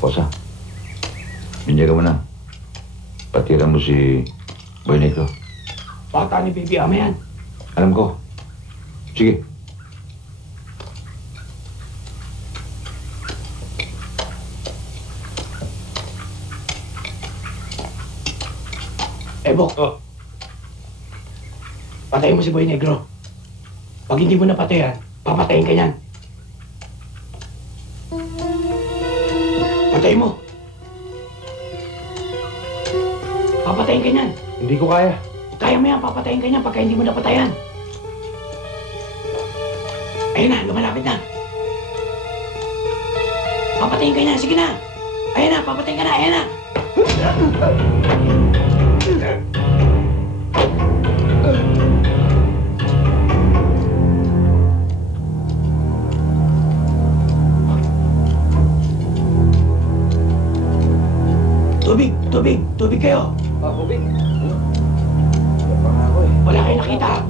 Kosa, binyaga mo na. Patiran mo si Boy Negro. Bata ni Baby Ama yan. Alam ko. Sige. Bok. Oh. Patayin mo si Boy Negro. Pag hindi mo napatayan, papatayin ka niyan. Patayin mo. Papatayin ka niyan. Hindi ko kaya. Kaya mo yan, papatayin ka niyan pagka hindi mo napatayan. Ayun na, lumalapit na. Papatayin ka niyan, sige na. Ayun na, papatayin ka na, ayun na. Tubig kayo. Tubig. Wala kayong nakita.